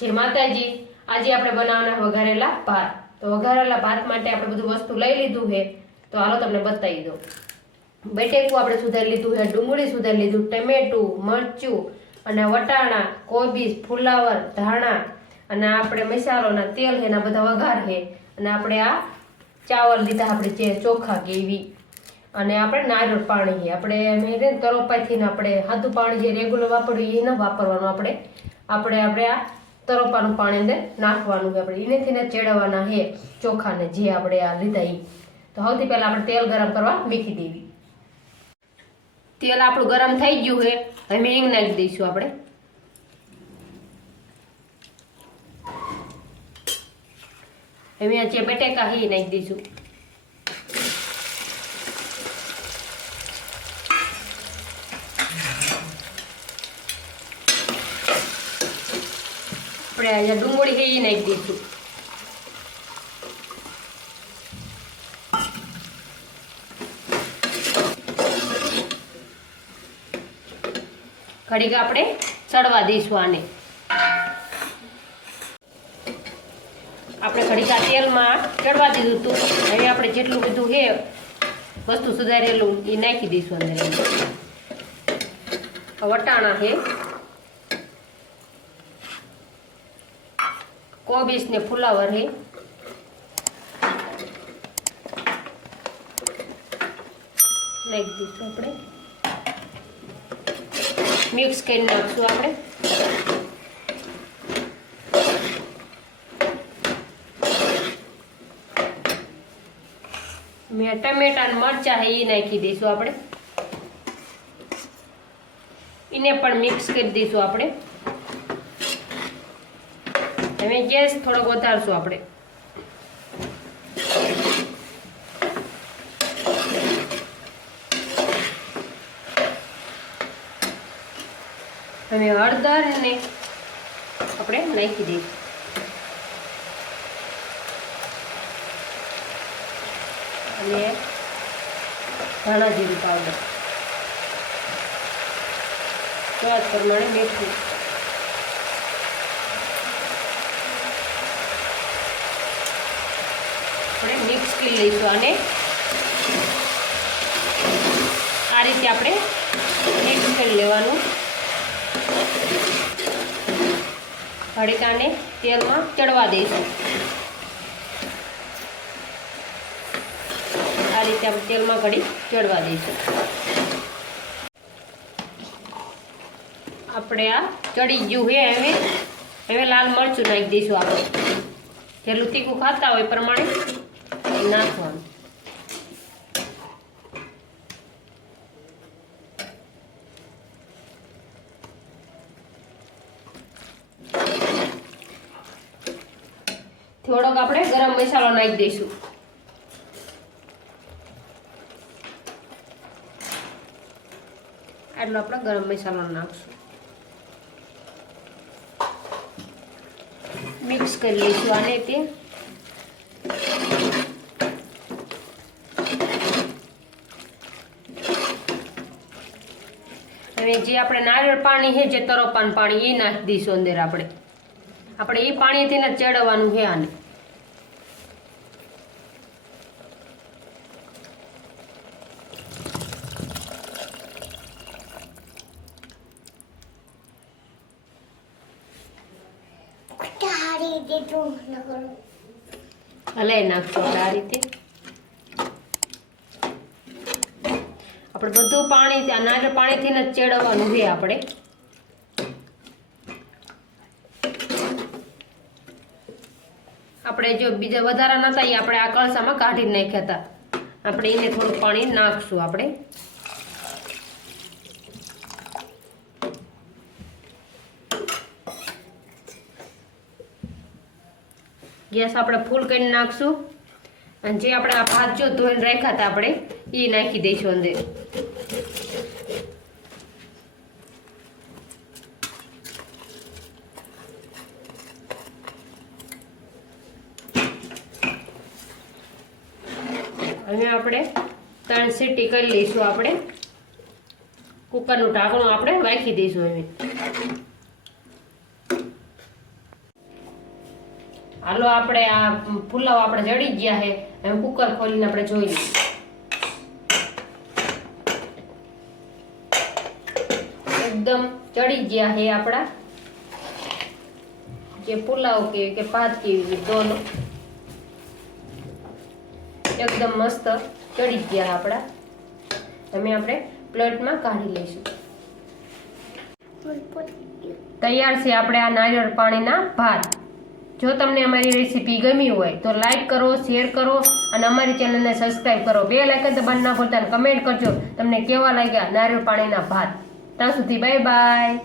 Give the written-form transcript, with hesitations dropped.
जय माताजी। आज આપણે બનાવવાના વઘારેલા ભાત। તો વઘારેલા ભાત માટે આપણે બધું વસ્તુ લઈ લીધું છે, તો હાલો તમને બતાવી દઉં। બટેકું આપણે સુધારી લીધું છે, ડુંગળી સુધારી લીધું, ટમેટું, મરચું અને વટાણા, કોબીજ, ફુલાવર, ધાણા અને આપણે મસાલોના તેલ છે એના બધા વઘાર છે અને આપણે આ ચાવલ લીધા આપણે જે ચોખા કેવી અને આપણે નારિયેળ પાણી છે આપણે મેં તરોપાઈથી આપણે સાદું પાણી જે રેગ્યુલર વાપર્યું એ ન વાપરવાનું આપણે આ તરોપાનું પાણી અંદર નાખવાનું છે આપણે એનેથી ચેડવાના છે ચોખાને જે આપણે આ લીધા એ। તો સૌથી પહેલા આપણે તેલ ગરમ કરવા મૂકી દેવી। તેલ આપણું ગરમ થઈ ગયું છે, હવે હિંગ નાખી દઈશું આપણે। હવે આ જે બટેકા છે એ નાખી દઈશું। આપણે અહીંયા ડુંગળી છે એ નાખી દઈશું। ઘડીક આપણે ચડવા દઈશું આને। આપણે ઘડીક આ તેલમાં ચડવા દીધું હતું, હવે આપણે જેટલું બધું છે વસ્તુ સુધારેલું એ નાખી દઈશું અંદર। વટાણા છે, કોબીજ ને ફુલાવર છે, નાખી દઈશું આપણે, મિક્સ કરી નાખશું આપણે। મેં ટમેટા અને મરચા છે એ નાખી દઈશું આપણે, એને પણ મિક્સ કરી દઈશું આપણે। હવે ગેસ થોડોક વધારશું આપણે। હવે હળદર ને આપણે નાખી દઈશું અને ધાણા જીરું પાવડર, સ્વાદ પ્રમાણે મીઠું, આપણે મિક્સ કરી લઈશું આને। આ રીતે આપણે મિક્સ કરી લેવાનું। ઘડીકાને તેલમાં ચડવા દઈશું। આ રીતે આપણે તેલમાં ઘડી ચડવા દઈશું। આપણે આ ચડી ગયું છે, હવે લાલ મરચું નાખી દઈશું આપણે। જેટલું તીખું ખાતા હોય એ પ્રમાણે નાખવાનું। થોડોક આપણે ગરમ મસાલો નાખી દઈશું। આટલો આપણે ગરમ મસાલો નાખશું, મિક્સ કરી લઈશું આને તે। હવે જે આપણે નારિયેળ પાણી છે જે તરોપાનું પાણી એ નાખી દઈશું અંદર આપણે એ પાણીથી ને ચડવાનું છે આને। હલાઈ નાખશું આ રીતે। આપણે બધું પાણી નારિયેળ પાણીથી ને ચેડવવાનું છે આપણે। આપણે જો બીજા વધારા નતા એ આપણે આ કળસામાં કાઢી નાખ્યા હતા, આપણે એને થોડું પાણી નાખશું આપણે। ગેસ આપણે ફૂલ કરીને નાખશું અને જે આપણે આ ભાત જો ધોઈને રાખ્યા હતા આપણે એ નાખી દઈશું અંદર। હવે આપણે 3 સીટી કરી લઈશું આપણે। કુકરનું ઢાંકણું આપણે રાખી દઈશું। હવે હાલો આપણે આ પુલાવ આપણે જડી ગયા છે. હવે કુકર ખોલીને આપણે જોઈ લઈએ. એકદમ ચડી ગયા છે આપણા જે પુલાવ કે ભાત કેવી દોનો એકદમ મસ્ત ચડી ગયા આપણા. તમે આપણે પ્લેટમાં કાઢી લઈશું. તૈયાર છે આપણે આ નારિયેળ પાણીના ભાત. જો તમને અમારી રેસીપી ગમી હોય તો લાઈક કરો, શેર કરો અને અમારી ચેનલને સબસ્ક્રાઇબ કરો. બેલ આઇકન દબાવવાનું ના ભૂલતા અને કમેન્ટ કરજો તમને કેવા લાગ્યા નારિયેળ પાણીના ભાત. ત્યાં સુધી બાય બાય.